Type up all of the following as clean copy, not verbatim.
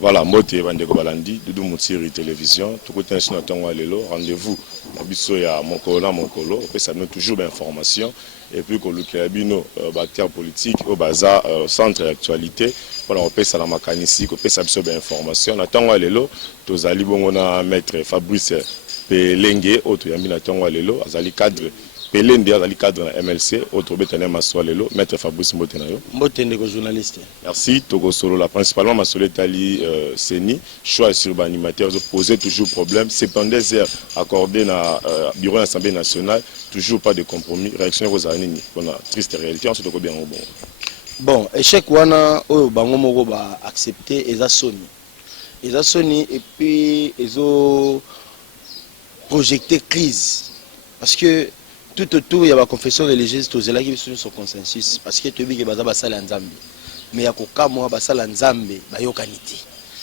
Voilà, Moté Bandeko Balandi, Doudou Moutiri Télévision, tout côté national Lelo, rendez-vous, Abisso ya Mokolo, et ça nous toujours d'informations, et puis que l'Ukéabino, acteur politique, au bazar, centre d'actualité, voilà, on peut ça dans ma canissi, on peut ça d'informations, on attend Lelo, tous ali bon maître Fabrice Pelenge, autre Yamina Tonga Lelo, Azali cadre. Pelende Azali cadre na MLC, autre bétané Massoa Lelo, maître Fabrice Mbotenayo. Mbotendeko journaliste. Merci, Togo Solo, la principalement Massolé Tali Seni, choix sur animateur, poser toujours problème, 70 heures accordées dans le bureau de l'Assemblée nationale, toujours pas de compromis, réaction aux années, pour la triste réalité, on se trouve bien au bon. Bon, échec wana oyo bango moko ba accepter eza Sony. Eza Sony et puis ezo projecter crise parce que tout autour il y a la confession religieuse tous là qui sont sur consensus parce que tu dis que baza basala nzambe mais ya kokamwa basala nzambe bayokanité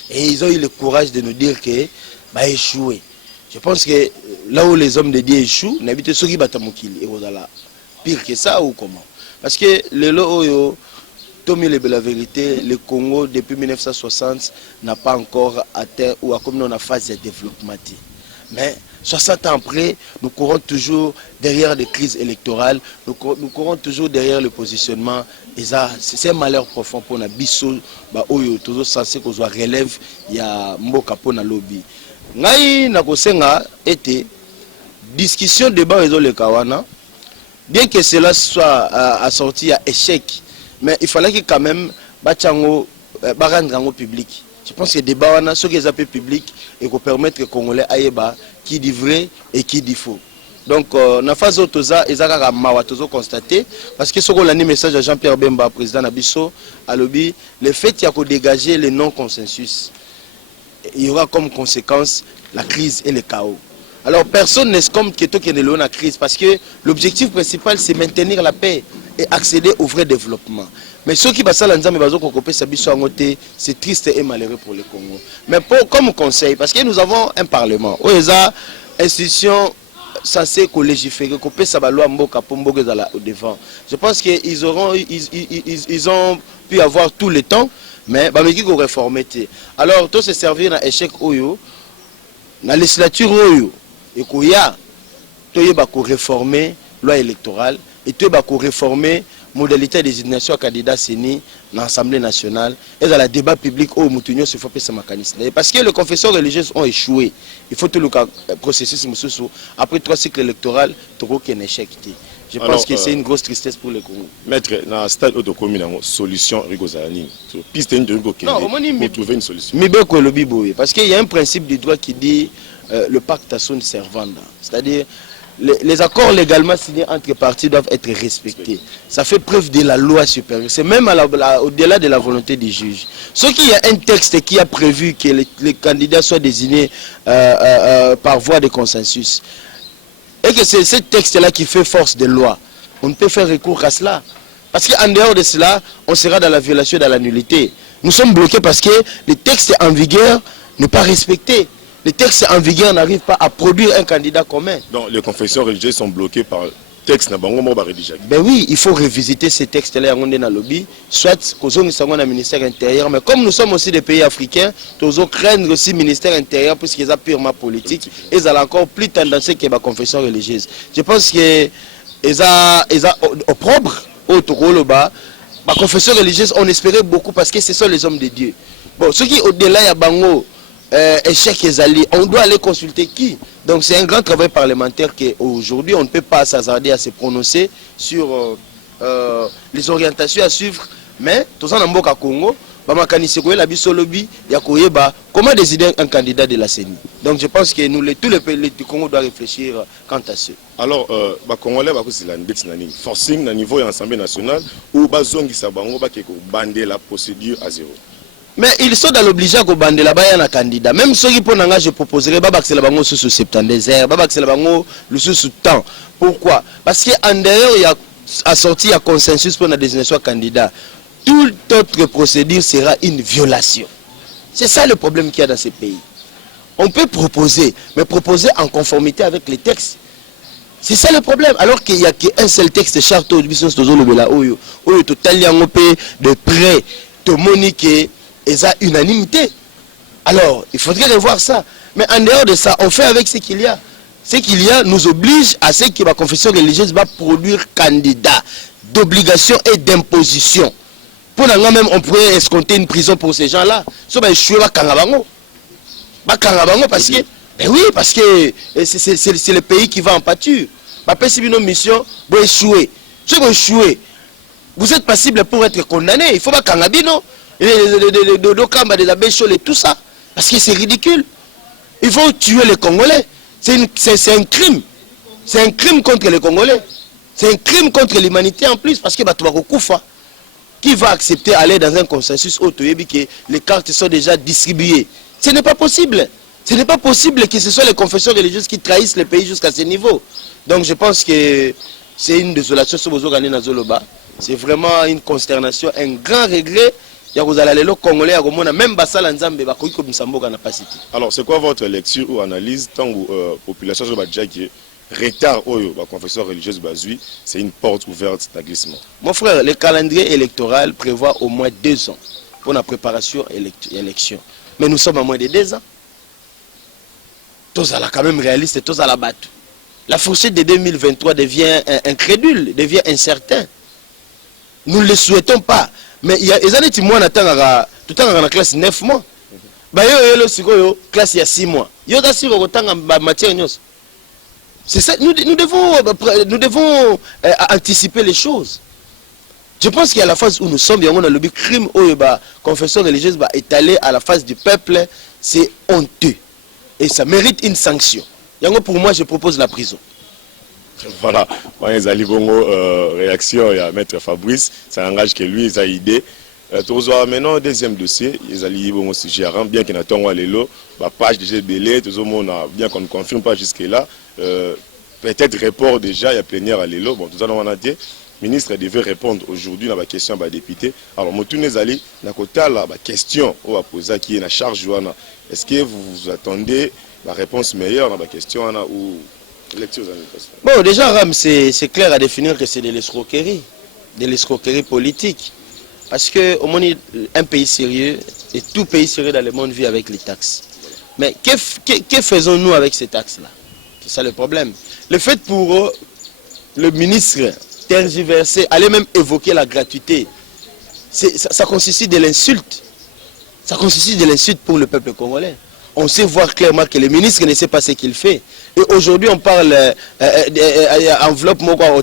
et ils ont eu le courage de nous dire que ba échoué. Je pense que là où les hommes de Dieu échouent n'habite ceux qui battent mokili et voilà pire que ça ou comment parce que le oyo Tommy la vérité, le Congo depuis 1960 n'a pas encore atteint ou a comme dans la phase de développement. Mais 60 ans après, nous courons toujours derrière les crises électorales, nous courons toujours derrière le positionnement. Et ça, c'est un malheur profond pour nous. Bisso, toujours censé qu'on soit relève, il y a Mboka pour le lobby. Ngai nakosenga était discussion débat réseau le Kawana, bien que cela soit assorti à échec. Mais il fallait que quand même Bachango rendre public. Je pense que des débat ceux qui sont public et qu'on permettre aux Congolais aïeba qui dit vrai et qui dit faux. Donc na phase autoza ezaka mawa tozo constater parce que ce qu'on a mis message à Jean-Pierre Bemba président Nabiso à lobby le fait qu'il y a que dégager le non consensus il y aura comme conséquence la crise et le chaos. Alors personne n'est comme que toi qui est dans la crise parce que l'objectif principal c'est maintenir la paix et accéder au vrai développement. Mais ceux qui basent là c'est triste et malheureux pour le Congo. Mais comme conseil, parce que nous avons un parlement, où il y a une institution censée légiférer, qu'on peut savoir loi mboka pour mboka au devant. Je pense qu'ils ont pu avoir tout le temps, mais ils vont réformer. Alors tout se servir dans l'échec oyo, dans la législature oyo, et qu'il y a tout réformer loi électorale et tout réformer modalité de désignation à candidat séni dans l'Assemblée nationale et dans le débat public où Moutounio se fait ce mécanisme. Parce que les confesseurs religieux ont échoué. Il faut tout le processus après 3 cycles électoraux, tout un échec. Je pense que c'est une grosse tristesse pour le Congo. Maître, dans le stade de commune, solution rigosani. Piste de pour trouver une solution. Parce qu'il y a un principe du droit qui dit le pacte à son servant. C'est-à-dire les accords légalement signés entre parties doivent être respectés. Ça fait preuve de la loi supérieure. C'est même au-delà de la volonté du juge. Ce qu'il y a un texte qui a prévu que les candidats soient désignés par voie de consensus. Et que c'est ce texte-là qui fait force de loi. On ne peut faire recours à cela. Parce qu'en dehors de cela, on sera dans la violation, dans la nullité. Nous sommes bloqués parce que le texte en vigueur n'est pas respecté. Les textes en vigueur n'arrivent pas à produire un candidat commun. Donc les confessions religieuses sont bloquées par le texte. Ben oui, il faut revisiter ces textes-là dans le lobby, soit qu'aux dans le ministère intérieur, mais comme nous sommes aussi des pays africains, nous allons craindre aussi le ministère intérieur puisqu'ils sont purement politiques et ils ont encore plus tendance que la confession religieuse. Je pense que ils ont opprobre au Tokoloba, la confession religieuse, on espérait beaucoup parce que ce sont les hommes de Dieu. Bon, ceux qui au-delà, il y a Bango. Échec Ezali, on doit aller consulter qui? Donc c'est un grand travail parlementaire qu'aujourd'hui on ne peut pas s'hasarder à se prononcer sur les orientations à suivre, mais tout ça dans le Congo, comment décider un candidat de la CENI. Donc je pense que nous, tous les pays du Congo doivent réfléchir quant à ce. Alors, les Congolais, c'est la forcing au niveau de l'Assemblée nationale ou bander la procédure à zéro. Mais ils sont dans l'obligation de bander là-bas un candidat. Même ceux qui pour je proposerai que la bango sous 70 heures, que la bango le sous temps. Pourquoi? Parce qu'en dehors il y a assorti un consensus pour la désignation candidat. Toute autre procédure sera une violation. C'est ça le problème qu'il y a dans ces pays. On peut proposer, mais proposer en conformité avec les textes. C'est ça le problème. Alors qu'il n'y a qu'un seul texte, charte de près, de monique. Et ça, unanimité. Alors, il faudrait revoir ça. Mais en dehors de ça, on fait avec ce qu'il y a. Ce qu'il y a nous oblige à ce que la confession religieuse va produire candidat d'obligation et d'imposition. Pour nous même, on pourrait escompter une prison pour ces gens-là. So, bah, échouer, bah, Kangabango. Bah, Kangabango, parce que, ben oui, parce que c'est le pays qui va en pâture. Bah, si une mission, vous échouer. Si vous échouez, vous êtes passible pour être condamné. Il faut pas Kangabino, les Dokamba, des Abéchol et tout ça. Parce que c'est ridicule. Il faut tuer les Congolais. C'est un crime. C'est un crime contre les Congolais. C'est un crime contre l'humanité en plus. Parce que qui va accepter aller dans un consensus où les cartes sont déjà distribuées? Ce n'est pas possible. Ce n'est pas possible que ce soit les confessions religieuses qui trahissent le pays jusqu'à ce niveau. Donc je pense que c'est une désolation sur vos organes Zoloba. C'est vraiment une consternation, un grand regret. Alors, c'est quoi votre lecture ou analyse tant que la population de Badjaki retard au confession religieuse Bazui, c'est une porte ouverte d'aglissement? Mon frère, le calendrier électoral prévoit au moins 2 ans pour la préparation élection. Mais nous sommes à moins de 2 ans. Tous à la quand même réaliste, tous à la batte. La fourchette de 2023 devient incrédule, devient incertain. Nous ne le souhaitons pas. Mais il y a des années, moi, tout le temps dans la classe 9 mois. Il y a la classe il y a 6 mois. Il y a des matière. C'est ça, nous devons anticiper les choses. Je pense qu'il y a la phase où nous sommes, il y a le crime où la confession religieuse va étaler à la face du peuple, c'est honteux. Et ça mérite une sanction. Pour moi, je propose la prison. Voilà, réaction à Maître Fabrice, ça engage que lui, il a idée. Maintenant, deuxième dossier, ils ont sujet bien qu'il y ait la page déjà belée, bien qu'on ne confirme pas jusque-là. Peut-être report déjà, il y a plénière à l'élo. Bon, tout ça, on a dit. Le ministre devait répondre aujourd'hui à la question des députés. Alors, Moutounes Ali, la question on va poser qui est la charge. Est-ce que vous attendez la réponse meilleure à la question ou bon, déjà, Ram, c'est clair à définir que c'est de l'escroquerie politique. Parce qu'au moins, un pays sérieux, et tout pays sérieux dans le monde vit avec les taxes. Mais que faisons-nous avec ces taxes-là? C'est ça le problème. Le fait pour le ministre tergiverser, aller même évoquer la gratuité, ça consiste de l'insulte. Ça consiste de l'insulte pour le peuple congolais. On sait voir clairement que le ministre ne sait pas ce qu'il fait. Et aujourd'hui, on parle enveloppe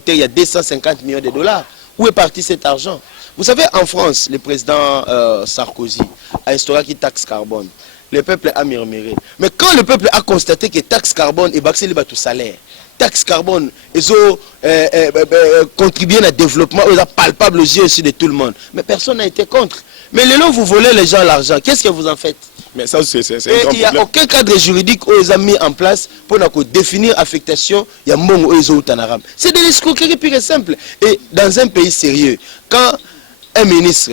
il y a 250 millions de dollars. Où est parti cet argent? Vous savez, en France, le président Sarkozy a instauré une taxe carbone. Le peuple a murmuré. Mais quand le peuple a constaté que taxe carbone est baxé le tout salaire, taxe carbone, ils ont contribué au développement, ils ont palpable aux yeux aussi de tout le monde. Mais personne n'a été contre. Mais le long, vous volez les gens l'argent. Qu'est-ce que vous en faites? Mais ça, c'est il n'y a aucun cadre juridique où ils ont mis en place pour définir affectation. Il y a mon c'est de l'escroquerie pure et simple. Et dans un pays sérieux, quand un ministre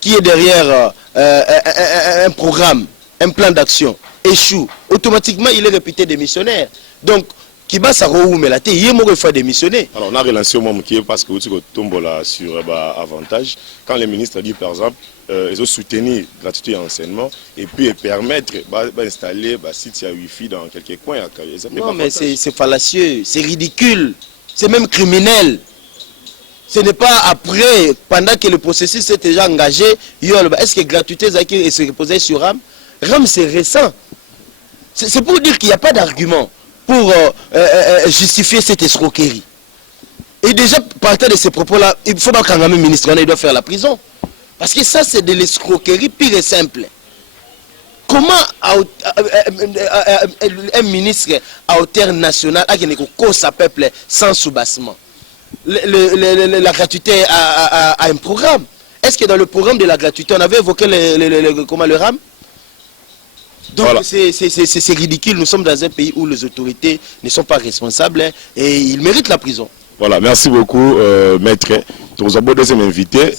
qui est derrière un programme, un plan d'action échoue, automatiquement il est réputé démissionnaire. Donc, qui va s'arrêter, il est démissionner. Alors, on a relancé au moment qui parce que vous tombez là sur avantage. Quand le ministre dit, par exemple, ils ont soutenu la gratuité et enseignement et puis permettre d'installer site à Wi-Fi dans quelques coins. Non, mais c'est fallacieux, c'est ridicule, c'est même criminel. Ce n'est pas après, pendant que le processus s'est déjà engagé, est-ce que gratuité est se reposer sur RAM? RAM, c'est récent. C'est pour dire qu'il n'y a pas d'argument pour justifier cette escroquerie. Et déjà, partant de ces propos-là, il faut pas qu'un même ministre il doit faire la prison. Parce que ça, c'est de l'escroquerie pure et simple. Comment un ministre à hauteur nationale a gagné sa peuple sans soubassement? La gratuité a un programme. Est-ce que dans le programme de la gratuité, on avait évoqué le RAM? Donc voilà. C'est ridicule. Nous sommes dans un pays où les autorités ne sont pas responsables et ils méritent la prison. Voilà, merci beaucoup, maître. Deuxième invité.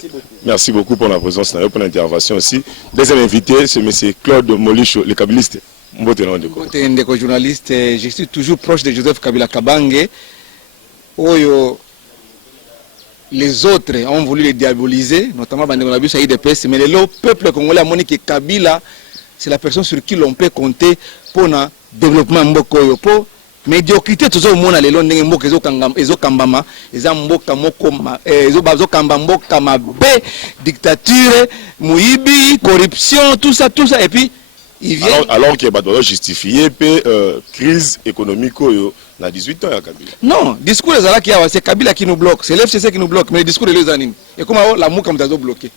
Merci beaucoup pour la présence, pour l'intervention aussi. Deuxième invité, c'est M. Claude Molicho, le kabyliste. Journaliste, je suis toujours proche de Joseph Kabila Kabange. Les autres ont voulu les diaboliser, notamment Bandegonabus et IDPS, mais le peuple congolais a montré que Kabila c'est la personne sur qui l'on peut compter pour le développement mboko pour médiocrité toujours mona lelo ndenge mboka ezokambama eza mboka moko ezokamba mboka mabe dictature muibi corruption tout ça et puis il vient alors que ba doit justifier crise économique na 18 ans ya Kabila. Non, discours ezala ki c'est Kabila qui nous bloque, c'est l'FCC qui nous bloque, mais le discours les anime. Et comment la mouka mtazo bloqué.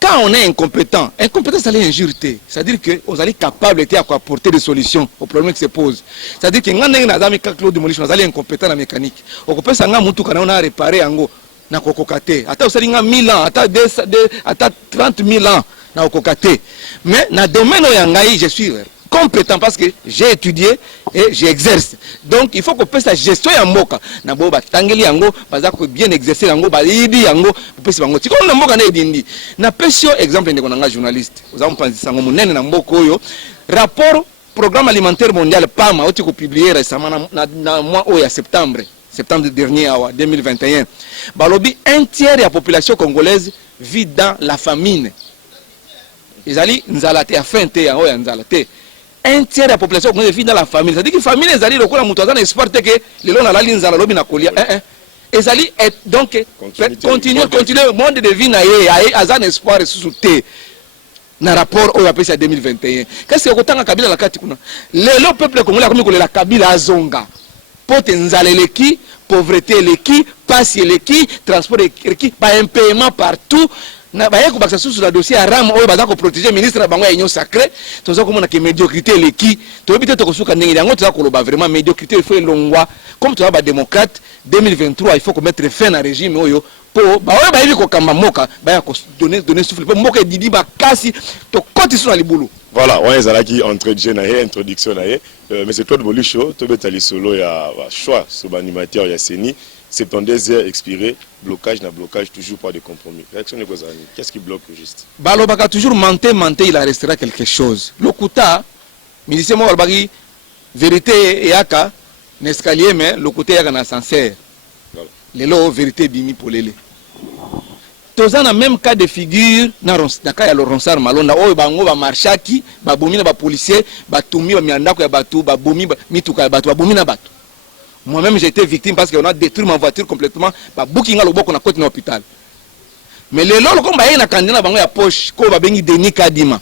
Quand on est incompétent, c'est l'injurité. C'est-à-dire que vous allez capable d'apporter des solutions aux problèmes qui se posent. C'est-à-dire que quand on a Claude Demolition, vous allez incompétent dans la mécanique. On peut ça mutu kana on a réparé ango na kokokate. Ata usali nga 1000 ans, ata 30 000 ans na kokokate. Mais dans le domaine où je suis compétent parce que j'ai étudié et j'exerce. Donc il faut qu'on fasse la gestion ya mboka. Na bo ba tangeli yango, baza ko bien exercer yango, ba yibi yango, pesi bango. Tiko na mboka na edindi. Na pesio exemple ndeko nanga journaliste. Oza mpanzisa ngo munene na mboka oyo. Rapport programme alimentaire mondial PAM a été publié récemment na mois ya septembre dernier 2021. Balobi un tiers de la population congolaise vit dans la famine. Ezali nzalate a fin te yango ya nzalate. Un tiers de la population vit dans la famille. C'est-à-dire que la famille est allée au cours de espoir que les gens la ligne zala lobi na kolia. Et allez donc continuer le monde de vie na azan espoir sous té na rapport au appel à 2021. Qu'est-ce que kotanga Kabila la kati kuna? Le peuple congolais comme la Kabila azonga. Pote nzala leki, pauvreté leki, passe leki, transport leki, pas un paiement partout. Na baye ko baksa sur le dossier aram oyo baza ko protéger ministre na bango ya union sacrée toza ko mona ke médiocrité leki to bité to ko suka ndenge yango toza ko loba vraiment médiocrité il faut longwa comme to ba démocrate 2023 il faut ko mettre fin à régime oyo po ba oyo ba yeli ko kamba moka ba ya ko donner souffle po moka didi ba kasi to koti sur na libulu. Voilà, on est allé introduction mais c'est Claude Bolicho to betali solo ya choix sur animateur ya Seni 72 heures expirées, blocage, toujours pas de compromis. Réaction de Gozani, qu'est-ce qui bloque juste? Balobaka toujours menté, il en restera quelque chose. Le Kouta, ministre moi Albagi, vérité et aka, n'escalier mais le côté yaka na sincère. Les lots vérité bimi pour les. Tozan a même cas de figure na ka ya Ronsar Malonda oyo bango ba marchaki, ba bomina ba policier, ba tumi ba miandako ya batu, ba bomi mituka ya batu, ba bomina batu. Moi-même j'ai été victime parce qu'on a détruit ma voiture complètement. Bah booking à l'obok on a côté l'hôpital. Mais les lots comme bah y a candidat bango ya poche ko ba bengi Denis Kadima.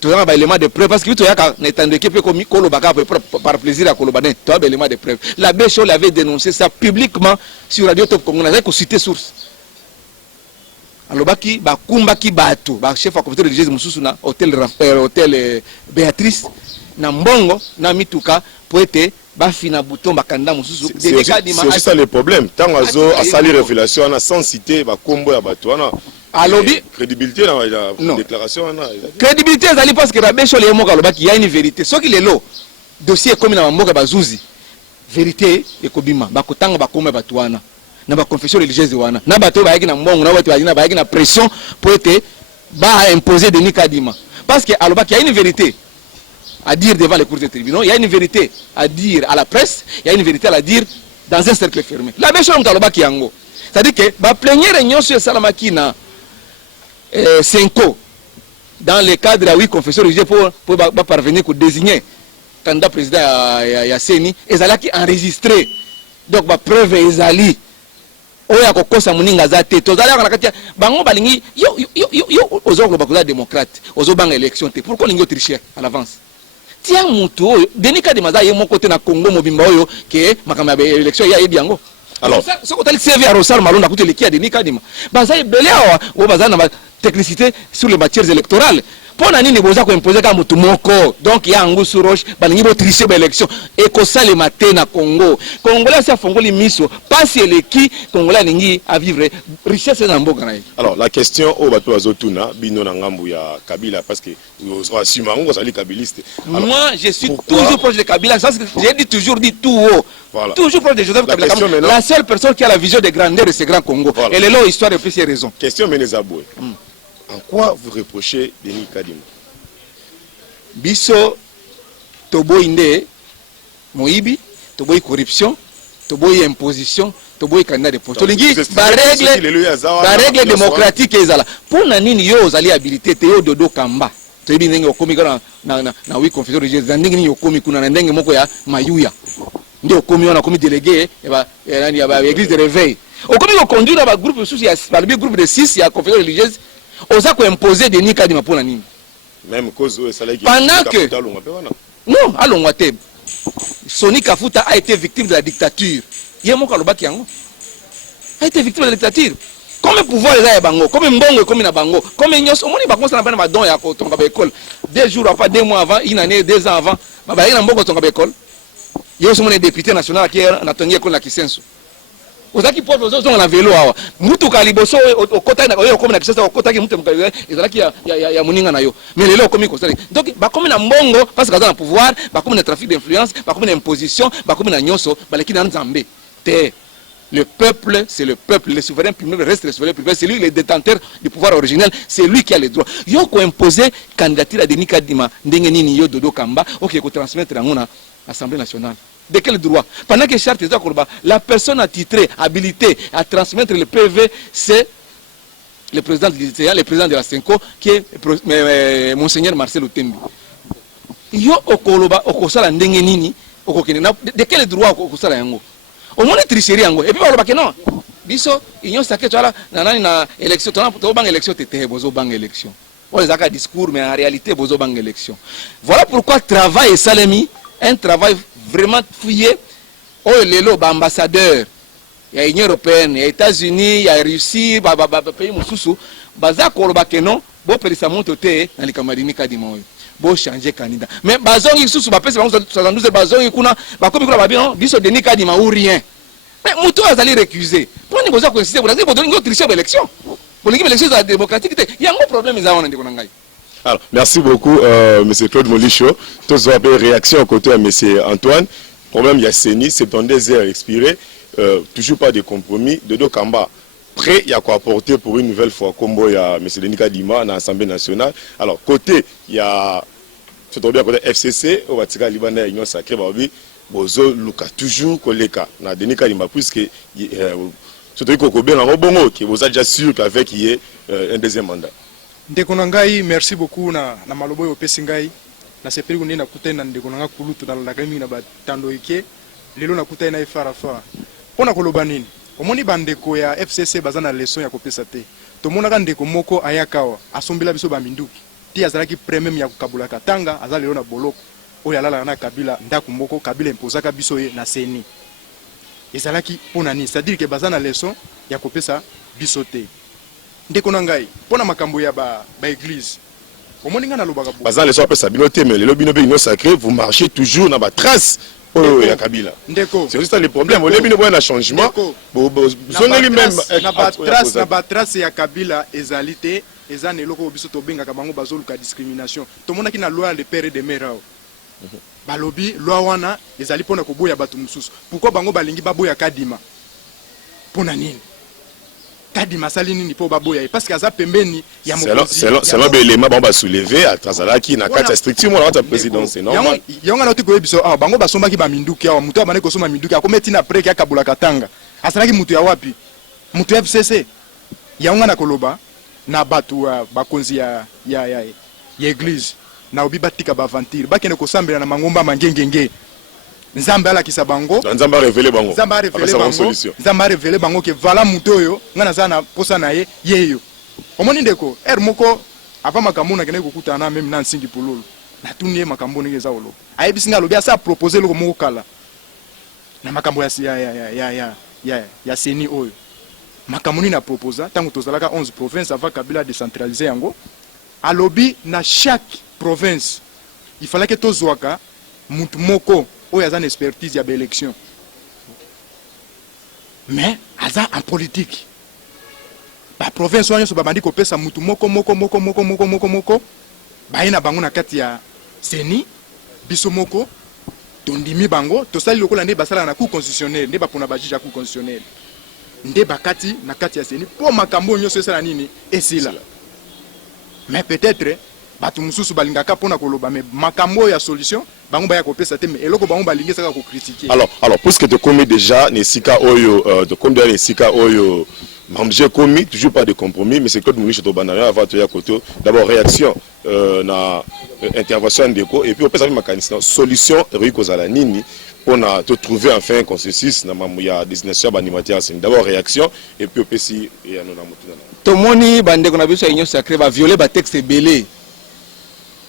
Tout ça ba élément de preuve parce que tout ya ka n'étendre que peut comme kolo baka par plaisir à kolo baden. Tout élément de preuve. La Bécho l'avait dénoncé ça publiquement sur Radio Top Congo. On avait ko citer source. Alobaki ba kumbaki batu ba chef à comité religieux mususu na hôtel Béatrice na mbongo na mituka pour être bafina bouton bakanda mususu c'est aussi ça le problème tant azo a sali révélation na sans citer ba kombo ya bato wana alobi crédibilité dans la déclaration wana crédibilité ezali parce que Rabesho le moka alobaki ya une vérité soki lelo dossier comme na mboka bazuzi vérité ekobima bakotanga bakoma bato wana na ba confession religieuse wana na bato bayaki na mbongo na bato bayaki na pression pour être ba imposer Denis Kadima parce que alobaki ya une vérité à dire devant les cours des tribunaux, il y a une vérité à dire à la presse, il y a une vérité à la dire dans un cercle fermé. La même chose qui yango. C'est-à-dire que la plénière réunion sur Salamaki na 5 ans dans le cadre de 8 confessions religieuses pour parvenir à désigner candidat président à Seni, ils allaient enregistrer. Donc la preuve est allée. Oya kokosa muninga zate tozala kana katia bango balingi yo ozoko bakoza démocrate ozobanga élection te pourquoi lingo tricher à l'avance tia mutu oyo Denis Kadima za ye mon côté na Congo mobimba oyo ke makamba ya élection ya ebiango alors ce que tu CV à Rosal Malonda kuti leki ya Denis Kadima baza ebele awa o baza na technicité sur les matières électorales pona nini boza ko imposer ka mutu moko donc ya ngusu roche balingi bo tricher ba élection et ko sale matin na Congo congolais sa fongoli miso passe leki congolais lingi à vivre richesse na mboka na. Alors la question au bato azotuna bino na ngambu ya Kabila parce que assume ngo sali kabiliste. Moi je suis toujours proche de Kabila, ça j'ai dit toujours dit tout haut. Voilà. Toujours proche de Joseph Kabila. La seule personne qui a la vision de grandeur de ce grand Congo. Voilà. Et leur histoire de plus ses raisons. Question Menezaboué. En quoi vous reprochez Denis Kadima? Biso toboy inde moibi, toboy corruption, toboy imposition, toboy candidat de poste. Tolingi ba règle démocratique ezala. Pour nanini yo ozali habilité te yo dodo kamba. toyebi ndenge okomi kaka na wi confession religieuse ndenge nini okomi kuna na ndenge moko ya mayuya nde okomi wana okomi délégué ya église de réveil okomi koconduire ba groupe susu ya balobi groupe de 6 ya confession religieuse oza koimposer Denis Kadima mpona nini même cause oyo esalaki pendant que non alongwa te Soni Kafuta a été victime de la dictature ye moko alobaki yango a été victime de la dictature comme pouvoir eza ya bango comme mbongo ekomi na bango comme nyonso omoni bakonsa na bana badon ya kotonga ba école 2 jours après 2 mois avant une année 2 ans avant babayaki na mbongo tonga ba école yo somoni député national qui na tongi école na Kisenso ozaki pote ozonga na vélo awa mutuka liboso okotaki na oyo okomi na Kisenso okotaki mutu muka ezalaki ya muninga na yo mais lelo okomi kosala donc bakomi na mbongo parce que aza na pouvoir bakomi na trafic d'influence bakomi na imposition bakomi na nyonso baleki na nzambe te. Le peuple, c'est le peuple. Le souverain primaire reste le souverain primaire. C'est lui le détenteur du pouvoir originel. C'est lui qui a les droits. Yo ko imposer candidature à Denis Kadima ndenge nini yo Dodo Kamba OK ko transmettre à l'Assemblée nationale. De quel droit? Pendant que charte la personne attitrée, habilitée à transmettre le PV, c'est le président de la Senko qui est Monseigneur Marcel Otembi. Yo okoloba okosala ndenge nini okokene de quel droit okosala yango? Au moins tricherie yango et puis on va non biso union sacrée toala na élection to bang élection tete bozo bang élection on les a discours mais en réalité bozo bang élection. Voilà pourquoi travail et salami un travail vraiment fouillé oh lelo ba ambassadeur ya Union européenne ya États-Unis ya Russie ba pays mususu baza ko loba kenon bo pelisa monto te na likamadini Kadima oyo bo changer candidat mais bazongi susu ba pesa bango 72 bazongi kuna ba komi kuna ba bien biso Denis Kadima ou rien mais muto azali récuser pour ni boza ko insister boza ko donner tricher élection pour l'élection démocratique il y a un problème ils ont ndeko ngai. Alors, merci beaucoup, M. Claude Molicho. Tous vos réactions à côté à M. Antoine. Problème, il y a CENI, 72 heures expirées, toujours pas de compromis. Dodo Kamba, prêt, il y a quoi apporter pour une nouvelle fois, comme il y a M. Denis Kadima dans l'Assemblée nationale. Alors, côté, il y a, c'est bien côté FCC, au Vatican Libanais, Union Sacrée, Babi, Bozo, Luka, toujours Koleka, dans Denis Kadima, puisque, surtout que bien en bongo, qui vous a déjà sûr qu'avec, il y ait un deuxième mandat. Ndeko nangai merci beaucoup na malobo yo pesi ngai na sepeli kunde na kutana ndeko nanga kulutu na la gami na batando ike lelo na kutana na ifarafa pona koloba nini omoni bandeko ya FCC bazana leçon ya kopesa te to mona ka ndeko moko ayakawa asombela biso ba minduki ti azalaki premier ya kukabula katanga azali lelo na boloko oyo alala na Kabila ndako moko Kabila impozaka biso ye na CENI ezalaki pona nini c'est-à-dire que bazana leçon ya kopesa biso te. Ndeko nangai pona makambo ya ba église omoninga na lobaka bo bazan les soins ça binoté mais le lobino be sacré vous marchez toujours dans ba trace oh ya Kabila ndeko c'est juste le problème le lobino boya na changement zongeli même na ba trace ya Kabila ezalité ezane eloko biso to benga ka bango bazoluka discrimination to monaki na loi de père et de mère balobi loi wana ezali pona ko boya batu mususu pourquoi bango balingi baboya Kadima pona nini Kadima sali nini po baboya parce que aza pembeni ya mokonzi selon l'élément ba soulever à Trazalaki na kati structure moi la présidence c'est normal yonga na tiko biso ah bango basombaki ba minduki awa mutu abane ko soma minduki akometi na prek ya kabula katanga asalaki mutu ya wapi mutu ya FCC yonga na koloba na batu bakonzi ya église na obi batika ba aventure bakene ko sambela na mangomba mangengenge Nzamba ala kisabango Nzamba révélé bango Nzamba révélé bango ke vala mutoyo ngana zana posa na ye yeyo omoni ndeko moko ava makambo na kene kokutana même na nsingi pululu na tunie makambo ne za olo ayebi singa lobi asa proposer loko moko kala na makambo ya CENI oyo makambo ni na proposa tango tozalaka 11 provinces avant Kabila décentraliser yango alobi na chaque province il fallait que tozwaka mutu moko oyo aza na expertise ya élection mais aza en politique ba province wana so babandi kopesa mutu moko baye na bango na kati ya CENI biso moko tondimi bango tosali lokola nde basala na cour constitutionnelle nde bapona ba juge ya cour constitutionnelle nde bakati na kati ya CENI po makambo nyonso esala nini esila mais peut-être batu mususu balingaka pona koloba mais makambo ya solution bango baya kopesa te mais eloko bango balingisa ka ko critiquer alors puisque te commis déjà nesika oyo de comme dans nesika oyo j'ai commis, toujours pas de compromis, mais c'est Claude Moulish Tobanaya avant de côté. D'abord, réaction, intervention d'éco, et puis on peut savoir ma solution, Rico Zalanini, pour trouver enfin un consensus, il y a des nations animateurs. D'abord, réaction, et puis on peut si il y a tout le monde, bande qu'on a vu sur l'Union sacrée, va violer le texte belé.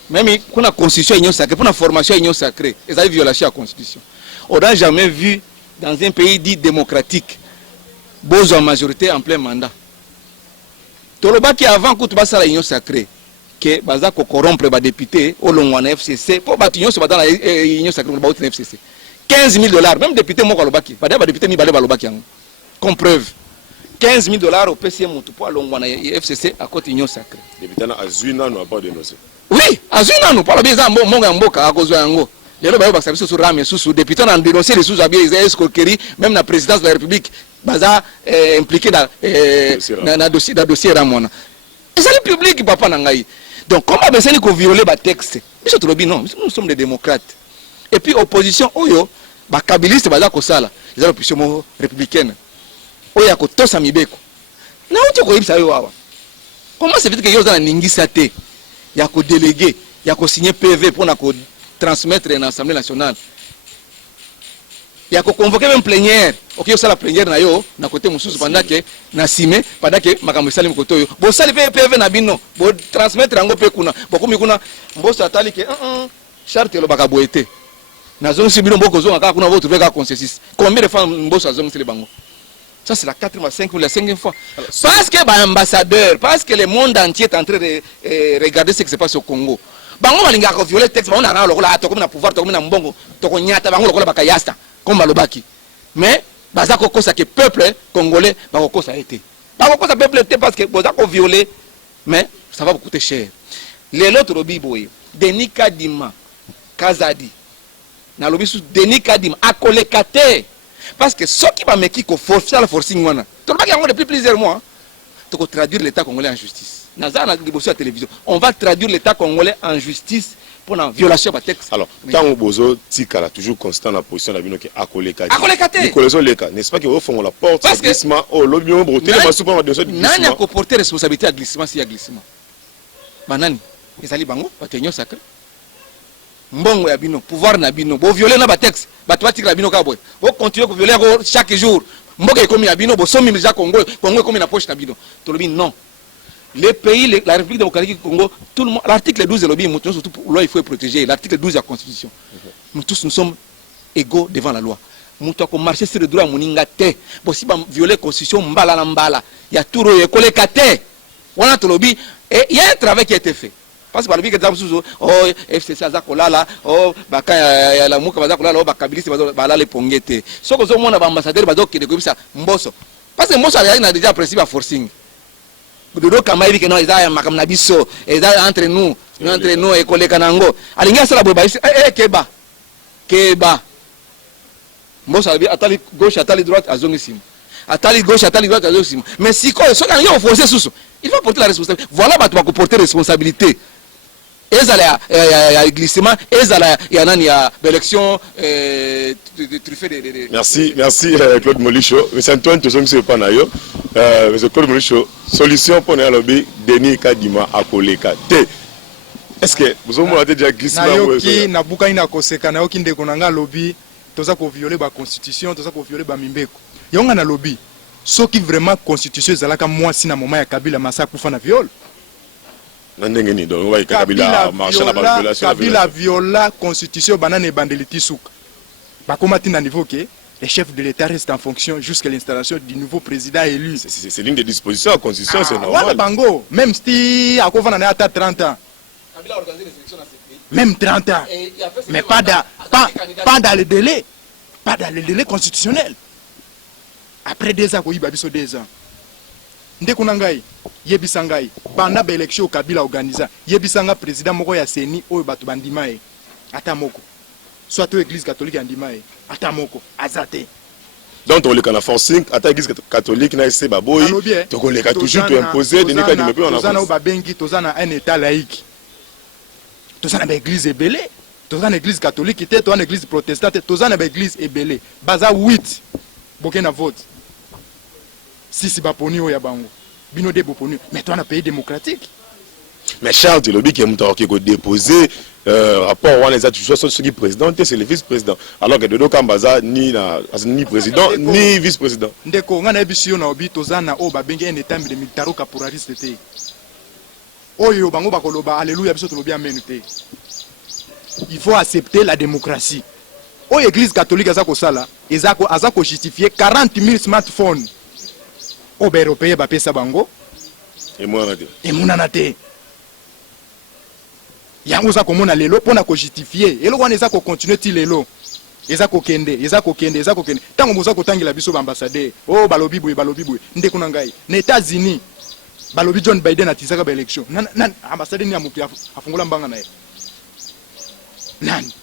Même pour la constitution l'Union sacrée, pour la formation l'Union sacrée, ils avaient violé la constitution. On n'a jamais vu dans un pays dit démocratique, beaux en majorité en plein mandat. Tout le bas qui avant que tu passes à l'Union sacrée, que baza ko corrompre les députés au long de FCC, pour battre l'Union dans l'Union sacrée, pour battre FCC. $15,000, même député moi Kalobaki, pas des députés mi balé balobaki comme preuve. $15,000 au PCM pour aller au FCC à côté de l'Union sacrée. Député na Azuna n'a pas dénoncé. Oui, Azuna nous parle bien ça monga mboka à cause de yango. Les lois ba service sur rame sous député na dénoncer les sous abus les escroqueries même la présidence de la République baza impliqué dans dossier ramona. Et c'est le public papa na ngai. Donc comment besoin ko violer ba texte. Nous sommes des démocrates. Et puis opposition oyo ba kabiliste baza ko sala. Les opposition républicaine. Oya ko tosa mibeko. Na uti ko ibisa yo wawa. Comment c'est fait que yo za ningisa te ya ko délégué, ya ko signer PV pour na ko transmettre à l'Assemblée nationale. Il y a convoqué même plénière. Ok, ça la plénière na yo na côté mususu pendant que na sime pendant que makambo sali mkoto yo. Bo sali PV na bino, bo transmettre ngo pe kuna. Bo kumi kuna mboso atali ke charte lo baka boete. Na zone si bino mboko zo ngaka kuna vo trouver ka consensus. Combien de fois mboso azong sele bango? Ça c'est la 4e, la 5e, la 5e fois. Parce que bah ambassadeur, parce que le monde entier est en train de regarder ce qui se passe au Congo. Bango balinga ko violer texte, on a na lokola to comme na pouvoir, to comme na mbongo, to ko nyata bango lokola bakayasta, comme balobaki. Mais bazako kosa que peuple congolais bako kosa été. Bako kosa peuple été parce que bazako violer, mais ça va vous coûter cher. Les autres robi boy, Denis Kadima, Kazadi. Na lobi sous Denis Kadima akolekate. Parce que ceux qui va me qui forcer la forcing wana. Tout le monde qui a depuis plusieurs mois, tu peux traduire l'État congolais en justice. Naza na débossé à la télévision. On va traduire l'État congolais en justice pour la violation de texte. Alors, tant que Bozo Tikala toujours constant dans la position de qui akolekate. Akolekate. N'est-ce pas que au fond la porte au glissement, oh lobby on broté les masou pour de ce glissement. Nani a porter responsabilité à glissement si y a glissement. Banani, ezali bango, batenyo sacré. Mbongo ya bino, pouvoir na bino, bo violer na ba texte, ba twati la bino ka boy. Bo continuer ko violer chaque jour. Mboka ekomi ya bino, bo somi milja Congo ekomi na poche na bino. To lobi non. Les pays, la République démocratique du Congo, tout le monde, l'article 12 de l'OBI, surtout loi il faut protéger, l'article 12 de la Constitution. Nous tous nous sommes égaux devant la loi. Nous avons marché sur le droit à Mouningate. Si on violer la Constitution, mbala na mbala. Il y a tout le collecate. On a tout lobby. Et il y a un travail qui a été fait. Parce que le exemple oh FCC azakolala oh baka la muka bazakolala oh bakabilisi bazala les pongete. Ce que on a ambassadeur bazok qui découvre ça mboso. Parce que mboso a déjà principe à forcing. De do kamayi que non eza makam na biso eza entre nous et koleka nango. Alinga sala boba keba. Mboso abi atali gauche atali droite azongisimo. Atali gauche atali droite azongisimo. Mais si quoi ce qu'on a forcé sous il va porter la responsabilité. Voilà bah tu vas porter responsabilité. Ezala ya glissement, ezala ya nani ya élection truffée de. Merci Claude Molicho. Monsieur Antoine Tosom c'est pas nayo. Monsieur Claude Molicho, solution pour le lobby Denis Kadima akoleka te. Est-ce que vous avez déjà glissement nayoki na buka ina koseka nayoki ndeko nanga lobby toza ko violer ba constitution, toza ko violer ba mimbeko. Yonga na lobby. Ce qui vraiment constitution ezalaka moi si na moment ya Kabila massa kufa na viol. Kabila viola constitution banane bandeliti souka. Bakomati na niveau que les chefs de l'État restent en fonction jusqu'à l'installation du nouveau président élu. C'est l'une des dispositions de la constitution, c'est normal. Ouais, bango, même si à quoi on a 30 ans. Kabila a organisé les élections dans ce pays. Même 30 ans. Mais pas dans le délai. Pas dans le délai constitutionnel. Après 2 ans, il y a 2 ans. Ndeko nangai yebisangai banda ba élection Kabila organisa yebisanga président moko ya Seni oyo bato bandima e ata moko soit to église catholique andima e ata moko azate donc on le kana forcing ata église catholique na ese baboyi to ko le ka toujours to imposer de nika dimepe on a tozana ba bengi tozana un état laïque tozana ba église ebele tozana église catholique te tozana église protestante tozana ba église ebele baza 8 bokena vote si baponi oya bango bino de boponi mais toi na pays démocratique. Mais Charles le lobby qui est déposé rapport wana eza toujours ce qui président c'est le vice-président alors que Dodo Kambaza ni président ni vice-président ndeko ngana ebisio na obi tozana o ba bengi en état de militaro caporaliste te oyo bango bakoloba alléluia biso tolobi amen te. Il faut accepter la démocratie. Au église catholique azako justifier 40 000 smartphones au européen ba pesa bango et moi nate yango za komona lelo pona ko justifier elo wana za ko continuer ti lelo ezako kende tango boza ko tangila biso ba ambassadeur oh balobi boy ndeko na ngai na États-Unis balobi John Biden atisaka ba election nan ambassadeur ni amupi afungola mbanga na ye nani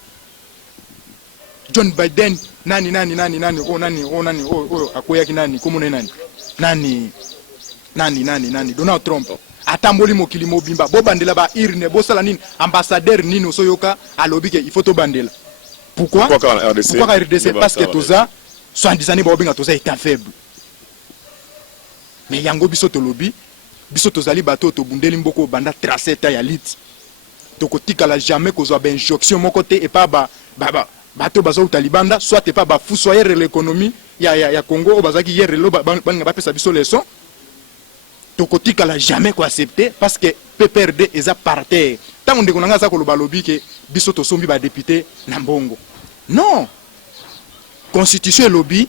John Biden nani akoyaki nani komona nani Donald Trump atamboli mokili mobimba bo bandela ba irne bo sala nini ambassadeur nini osoyoka alobi ke il faut to bandela pourquoi RDC parce que toza 70 années ba obinga toza état faible mais yango biso to lobi biso tozali bato to bundeli mboko banda tracer ta ya lit tokotikala jamais kozwa ba injonction moko te et pas bato bazo utalibanda soit et pas ba fousoyer l'économie ya Congo o bazaki hier lo banga ba pesa biso leçon tokotikala jamais ko accepter parce que PPRD eza par terre tango ndeko nanga za ko lobalobi ke biso to sombi ba député na mbongo non constitution et lobby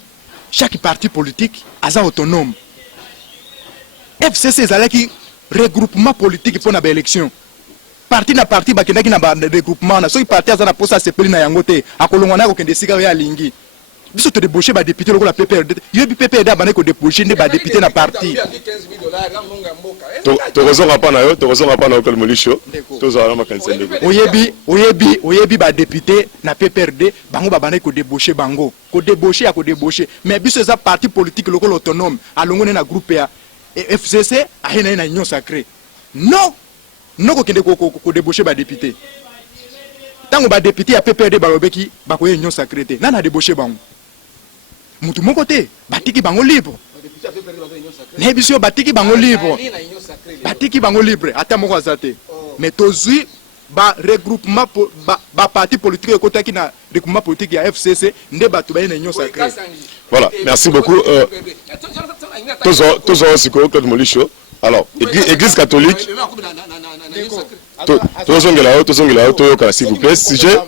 chaque parti politique aza autonome FCC ezalaki regroupement politique pour na ba élection parti na parti bakendaki na ba regroupement na so parti aza na posa sepeli na yango te akolongwa na ko kende sika ya lingi biso to débaucher ba député lokola PPRD yebi PPRD abane ko débaucher ne ba député na parti to raison pas na yo ko molisho to za na makanisa ndeko oyebi ba député na PPRD bango babane ko débaucher mais biso za parti politique lokola autonome alongone na groupe ya FCC ahena na union sacrée non ko kende ko débaucher ba député tango ba député ya PPRD balobeki bakoye union sacrée te nana débaucher bango mutu moko te batiki bango libre ne biso batiki bango libre ata moko azate mais tozui ba regroupement ba parti politique ekotaki na regroupement politique ya FCC nde bato ba union sacrée. Voilà, merci beaucoup. Tous aussi Claude Molisho. Alors, église catholique. S'il vous plaît, sujet.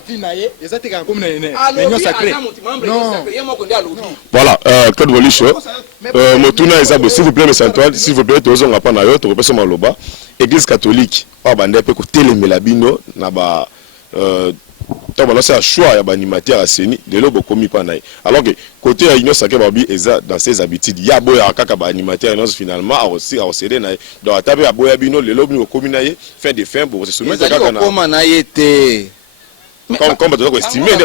Voilà, Claude Molisho. Motuna Ezabo, s'il vous plaît, M. Antoine, s'il vous plaît, tous on pas nayo, tu repères Maloba. Église catholique. Ah, bande pe ko télémelabino na ba tant c'est un choix ya animateur à Seni de l'eau commis panaï alors que côté à Union Sacrée Babi eza dans ses habitudes ya boya kaka ba animateur non finalement à aussi na dans la table ya boya bino le lobi commis naïe fait des fins pour se soumettre kaka na comme naïe te comme tu dois estimer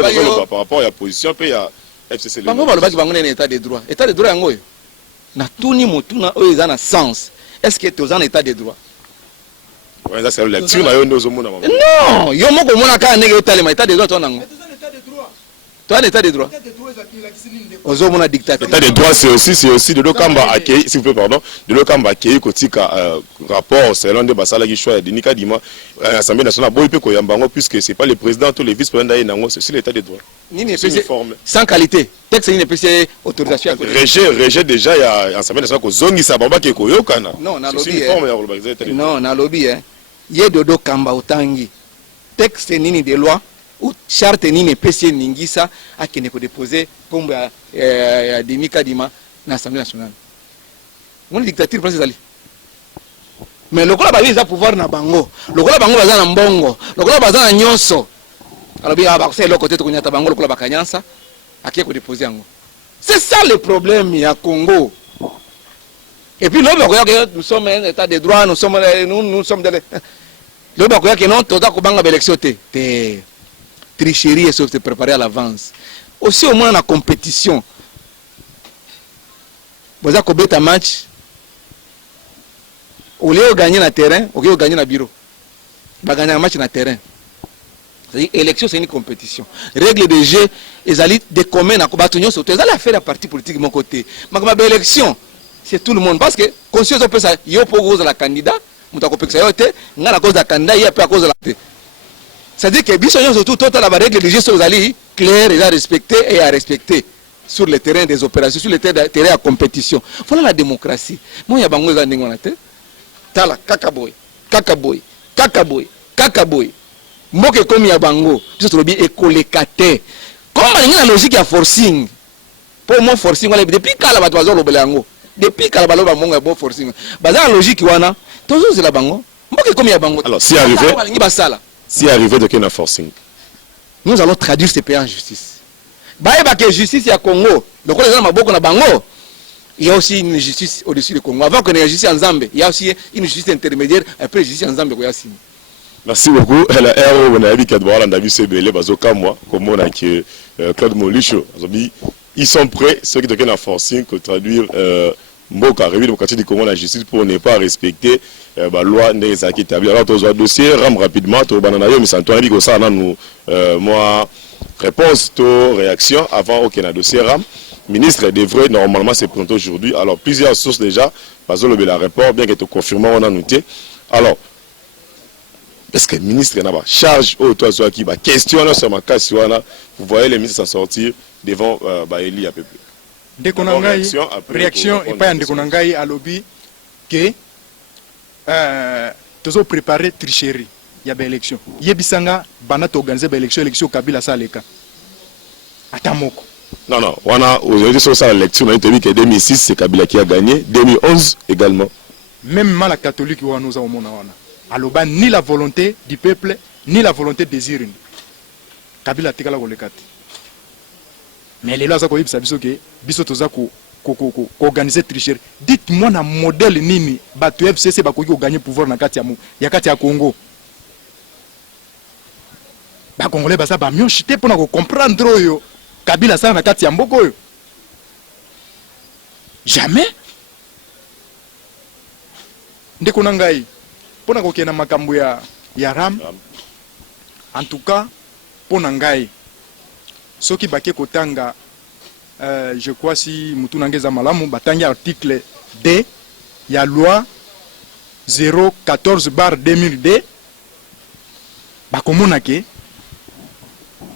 par rapport à la position pe ya FCC bango balobaki bango na état de droit yango na tuni motuna o eza na sens est-ce que tu es en état de droit? Ouais, ça c'est la lecture na yo ndozo mona mama. Non, yo moko mona ka ndenge otalema état de droit to nango. Toi l'état de droit. Ozo mona dictateur. L'état de droit c'est aussi de Lokamba accueilli s'il vous plaît pardon, de Lokamba accueilli kotika rapport selon de basala ki choix de Nika Dima l'Assemblée nationale boy pe ko yambango puisque c'est pas le président tous les vice-présidents d'ailleurs nango c'est l'état de droit. Ni sans qualité. Texte ni PC autorisation. Rejet déjà il y a l'Assemblée nationale ko zongi sa baba ke ko yokana. Non, na lobby. Non, na lobby ye dodo kamba utangi texte nini de loi ou charte nini PC ningisa akene ko déposer comme ya Demika Dima na Assemblée nationale. Mon dictature française ali. Mais lokola ba visa pouvoir na bango, lokola bango baza na mbongo, lokola baza na nyonso. Alors bien ba c'est le côté to kunyata bango lokola bakanyansa akie ko déposer yango. C'est ça le problème ya Congo. Et puis nous sommes un état de droit, nous sommes de non, élection tricherie et se préparer à l'avance. Aussi au moins la compétition. Vous avez un match. Au lieu de gagner na terrain, au lieu de gagner na bureau. Vous gagner un match na terrain. L'élection c'est une compétition. Règle de jeu, les alliés de communs à combattre, c'est allez faire la partie politique de mon côté. Mais l'élection c'est tout le monde. Parce que, conscience peut ça, il y a pour cause de la candidat, il y a à cause de la candidat, il y a à cause de la. C'est-à-dire que, bien surtout, toute la règle de gestion claire et à respecter et à respecter sur le terrain des opérations, sur le terrain de compétition. Voilà la démocratie. Moi, il y a bango zandingo na te. Tala, kakaboy, kakaboy, kakaboy, kakaboy. Moi, comme il y a bango, je trouve bien écolekate. Comme il y a la logique à forcing. Pour moi, forcing, depuis quand la bataille le belango, depuis quand la bataille le bon forcing. Bazar la logique wana, toujours c'est la bango. Moi, comme il y a bango. Alors, si arrivé de qu'il y a forcing, nous allons traduire ces pays en justice. Baïba que justice il y a Congo. Donc les gens maboko na bango. Il y a aussi une justice au-dessus du Congo. Avant qu'on ait une justice en Zambie, il y a aussi une justice intermédiaire. Après justice en Zambie, merci beaucoup. La RO, on a vu qu'il y a des CBL, comme on a que Claude Molicho. Ils sont prêts, ceux qui ont un forcing, pour traduire Mboka, République démocratique du Congo, la justice, pour ne pas respecter la loi des acquis établis. Alors, tu as un dossier, ram rapidement, tu as un mais ça dit que ça, nous, moi, réponse, réaction, avant aucun dossier ram. Ministre devrait normalement se présenter aujourd'hui. Alors, plusieurs sources déjà, parce que le rapport, bien que tu confirmes, on a noté. Alors, est-ce que le ministre n'a pas charge au toi qui va questionner sur ma cas, vous voyez les ministres s'en sortir devant Baeli à peu près. Dès qu'on a une réaction, et pas un déconangaï à lobby, que tu as préparé tricherie. Il y a une élection. Il y a bisanga, banat organisé une élection Kabila Saleka. Atamoko. Non, on a aujourd'hui sur ça l'élection, on a dit que 2006 c'est Kabila qui a gagné, 2011 également. Même mal la catholique nous a au monde. Alors ni la volonté du peuple, ni la volonté désirée. Kabila Tekala Golekati. Mais les lois qui sont que biso toza ko organiser tricherie. Dites-moi un modèle nini batu FCC ba ko gagner pouvoir na kati ya Congo. Ba Congolais ba ça ba mieux chité pour na comprendre yo. Kabila ça na kati ya mboko yo. Jamais. Ndeko nangai pona ko kena makambo ya ram. En tout cas pona ngai soki baké kotanga je crois si mutu nangeza malamu batangi article D ya loi 014/2002 bakomona ke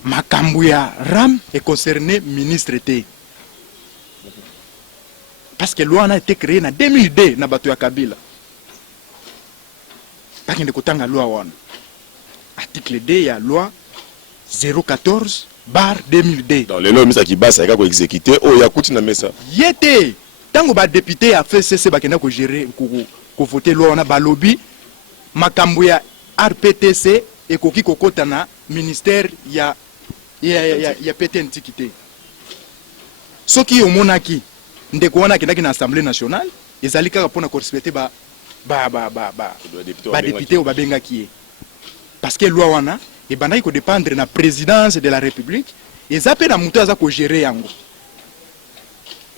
makambo ya ram est concerné ministre T. Parce que loi a été créée en 2002 na bato ya Kabila. Bakende kotanga loi wana. Article D ya loi 014/2002. Dans les lois qui bassent ça ko exécuter o ya kuti na mesa. Yete tango ba député a fait cesse bakenda ko gérer ko voter loi wana ba lobby makambo ya RPTC et koki kokota na ministère ya pété antiquité. Soki omonaki ndeko wana kendaki na assemblée nationale ezali kaka pona ko respecter ba député ou ba bengaki. Parce que loi wana et bandaki ko dépendre na présidence de la République ezape na mutu aza ko gérer yango.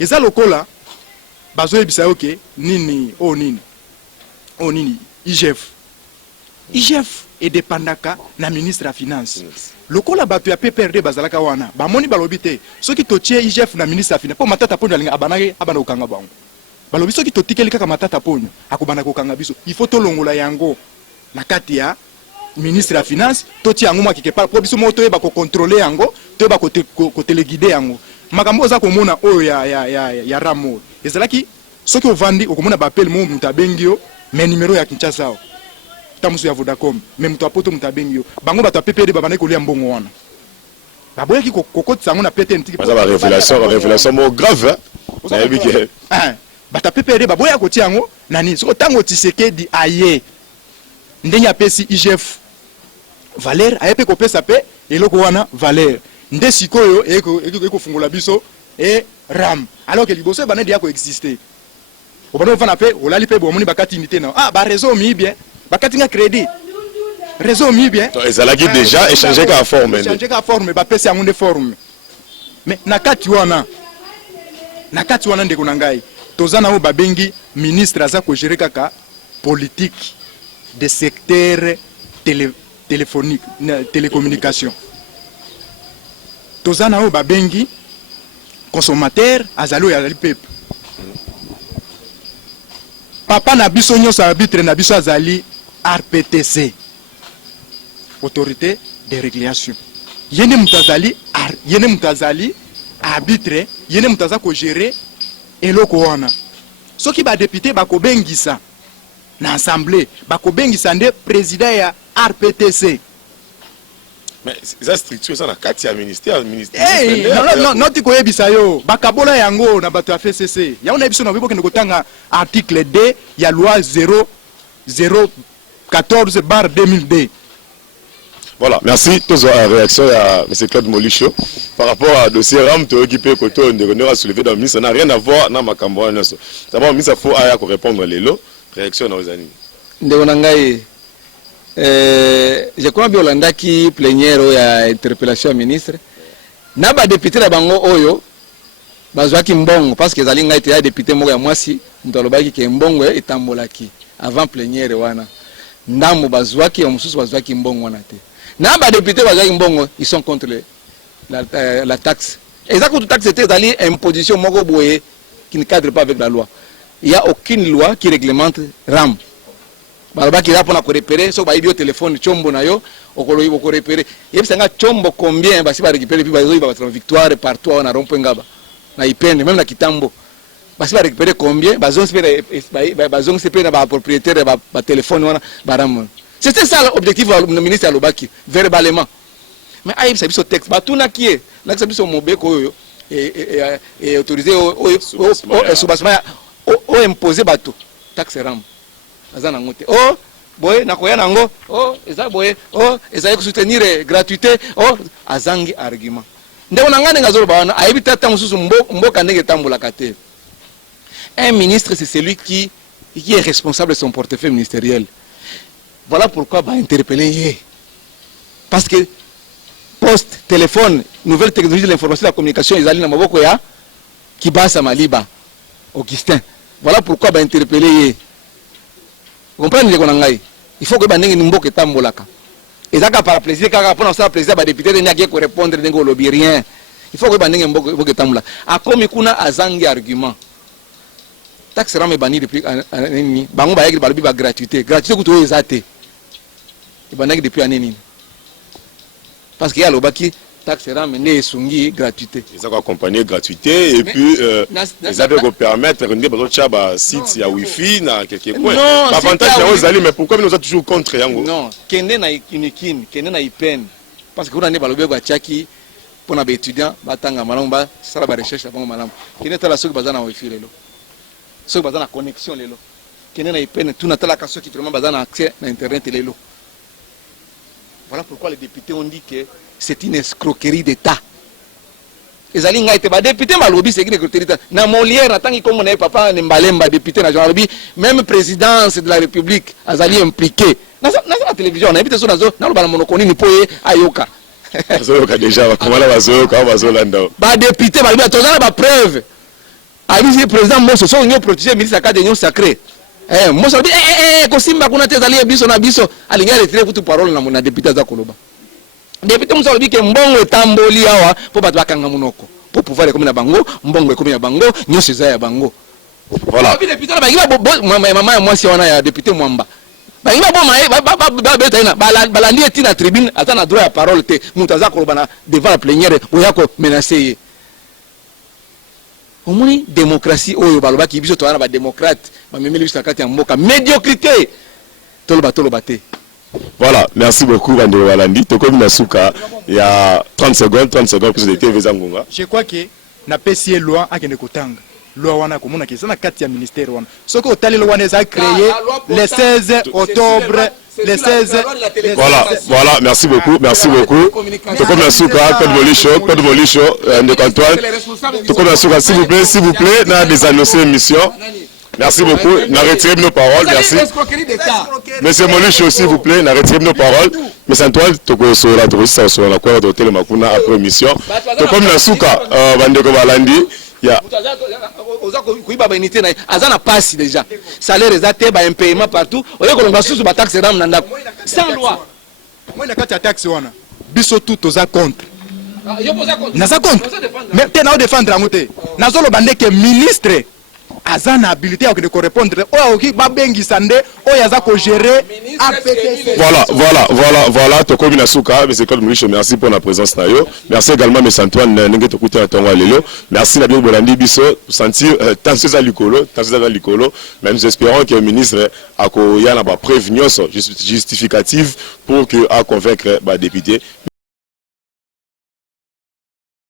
Eza lokola bazo ebisa OK nini IGF et dépendaka na ministre ya finance. Lokola batu ya PPRD bazalaka wana bamoni balobi te soki totie IGF na ministre ya finance po matata ponyo alinga abana okanga bango balobi soki totikeli kaka matata ponyo akobana kokanga biso il faut tolongola yango na kati ya ministre ya finance totie yango mwa quelque part po biso mo toyeba ko contrôler yango toyeba ko téléguider yango makambo za komona oyo ya ramo ezalaki soki ovandi okomona ba appel mo mutu abengi yo mais numéro ya Kinshasa tamusu ya Vodacom mais mutu apoto mutu abengi yo bango bato PPD babana kolia mbongo wana baboyaki kokotisa yango na PTN ça va révélation mo grave ça veut dire bata PPD baboya kotia yango nani so tango Tshisekedi aye ndenya pesi IGF Valère ayepe kopesa pe eloko wana Valère nde sikoyo eko fungula biso et ram alors que liboso bana dia ko exister obano fana pe olali pe bomoni bakati unité na ba réseau mi bien bakati nga crédit réseau mi bien ezalaki déjà échanger ka forme ba pesa yango de forme mais nakati wana ndeko nangai tozana o babengi ministre aza ko gérer kaka politique des secteurs téléphonique télécommunication tozana o babengi consommateur azalo ya peuple papa na biso nyonso arbitre na biso azali RPTC, autorité de régulation. Yene mutazali arbitre, yene mutaza ko gérer eloko wana. Soki ba député bako bengisa na assemblée, bako bengisa nde président ya RPTC. Mais ça structure ça na kati ya ministère non tiko yebisa yo bakabola yango na bato ya FCC. Ya ona biso na bibo ke ngotanga article 2 ya loi 0014/2002. Voilà, merci. Tous la réaction à M. Claude Molicho par rapport à dossier RAM occupé côté on a soulevé dans le ministre, ça n'a rien à voir dans ma campagne. D'abord, le ministre faut aya répondre les lots. Réaction dans les années. Je crois que Yolanda qui plénière ya interpellation au ministre. Na ba député la bango oyo bazwaki mbongo parce que zalinga était député moko ya mwasi ntolobaki ke mbongo etambolaki avant plénière wana. Ndambo bazwaki omususu bazwaki mbongo wana te. Na ba député bazwaki mbongo, ils sont contre la taxe. Et ça toute taxe était d'aller imposition moko boye qui ne cadre pas avec la loi. Il n'y a aucune loi qui réglemente RAM. Balobaki là pour repérer, so ba ibi téléphone chombo na yo okoloyi boko repérer. Yeb sanga chombo combien basi ba récupérer puis bazoyi ba victoire partout on a rompo ngaba. Na ipende même na kitambo. Basi ba récupérer combien bazon se na ba propriétaire ba téléphone wana ba RAM. C'était ça l'objectif du ministre Alobaki, verbalement. Mais aïe, c'est ce texte. Batuna qui est, là, c'est ce mobeko et autorisé au imposé bateau. Taxe RAM. Azana ngote. Oh, boy, nakoya nango. Oh, eza boy. Oh, eza yeko soutenir gratuité. Oh, azangi argument. Ndeko nangane ngazolo bawana, aïe tata mususu mboka ndenge tambola kate. Un ministre, c'est celui qui est responsable de son portefeuille ministériel. Voilà pourquoi va interpeller. Parce que poste, téléphone, nouvelle technologie de l'information et de la communication, ils allaient dans Maboko ya qui basse à Maliba, Augustin. Voilà pourquoi va interpeller. Vous comprenez les Konangai? Il faut que Baneng Nimboke Tambolaka. Et ça, par plaisir, car pour ça, plaisir, les députés n'y a qu'à répondre d'un lobby rien. Il faut que Baneng Nimboke Tambolaka. À comme il a Azangi argument. Taxe RAM est banni depuis un ennemi. Bango ba yaki balobi ba gratuité. Gratuité kuto ezate. Et banaki depuis un ennemi. Parce qu'il y a le baki taxe RAM ne sungi gratuité. Ils ont accompagné gratuité et puis ils avaient qu'on permettre de faire un site ya wifi na quelque point. Avantage aux alliés mais pourquoi nous sommes toujours contre yango? Non, kende na unikin, kende na ipen. Parce que on a ne balobi ba tchaki pour na ba étudiant batanga malamba sala ba recherche avant malamba. Kende tala soki bazana wifi lelo. Ceux qui ont la connexion, qui ont vraiment accès à Internet. Voilà pourquoi les députés ont dit que c'est une escroquerie d'État. Les alliés ont été députés, mais lobby c'est une escroquerie d'État. Dans Molière, en tant que papa Nembalemba, député, même présidence de la République, les alliés impliqués. Dans la télévision, on a invité sur la zone, dans le monoconi, ni poye ayoka. Ayoka déjà, comment la bazoka, bazolanda. Bah député, bah la preuve. Abi le président Mosso so nyo protéger ministre akade nyo sacré. Mosso bi kosimba kuna te zali biso na biso alinga retire kutu parole na député za koloba. Député Mosso bi ke mbongo etamboli awa po bato bakanga munoko. Po pouvoir comme na bango, mbongo ekomi na bango, nyo seza ya bango. Voilà. Abi député ba ngiba mama moi si wana ya député Mwamba. Ba ngiba ba beta ina balandi etina tribune atana droit ya parole te mutaza koloba na devant la plénière oyako menacer. Au moins démocratie oyo baloba ki biso to wana ba démocrate ba memeli biso kati ya mboka médiocrité toloba te. Voilà, merci beaucoup Bande Walandi. To comme nasuka il y a 30 secondes plus de TV Zangunga. Je crois que na PCA loi akende kotanga. Loi wana komona ki sana kati ya ministère wana. Soko otali loi wana za créé le 16 octobre le 16. Voilà, merci beaucoup. To comme nasuka Code Molicho de Antoine. To comme nasuka s'il vous plaît, na des annoncer émission. Merci beaucoup. N'a retiré nos paroles. Merci. Monsieur Molicho, s'il vous plaît, n'a retiré nos paroles. Monsieur Antoine, toko sur la droite, sur la quoi d'hôtel Makuna après émission. To comme nasuka Bande Walandi. Yeah. Kuiba benité na azana passe déjà. Salaire ezate ba impayement partout. Oyo kolonga susu ba taxe ram na ndako. Sans loi. Moi na kati ya taxe wana. Biso tout oza contre. Yo poza contre. Na za contre. Mais te na défendre amote. Na zolo bande ke ministre aza na habilité ya ko répondre oyo oki babengisa nde oyo aza ko gérer APTC. Voilà, tokomi na suka mais c'est Claude Mulisho, merci pour la présence na yo. Merci également M. Antoine Ndenge tokuta na tongo lelo. Merci na bien bolandi biso sentir tension za likolo, mais nous espérons que le ministre a ko ya na ba preuve nyonso justificative pour que a convaincre ba député.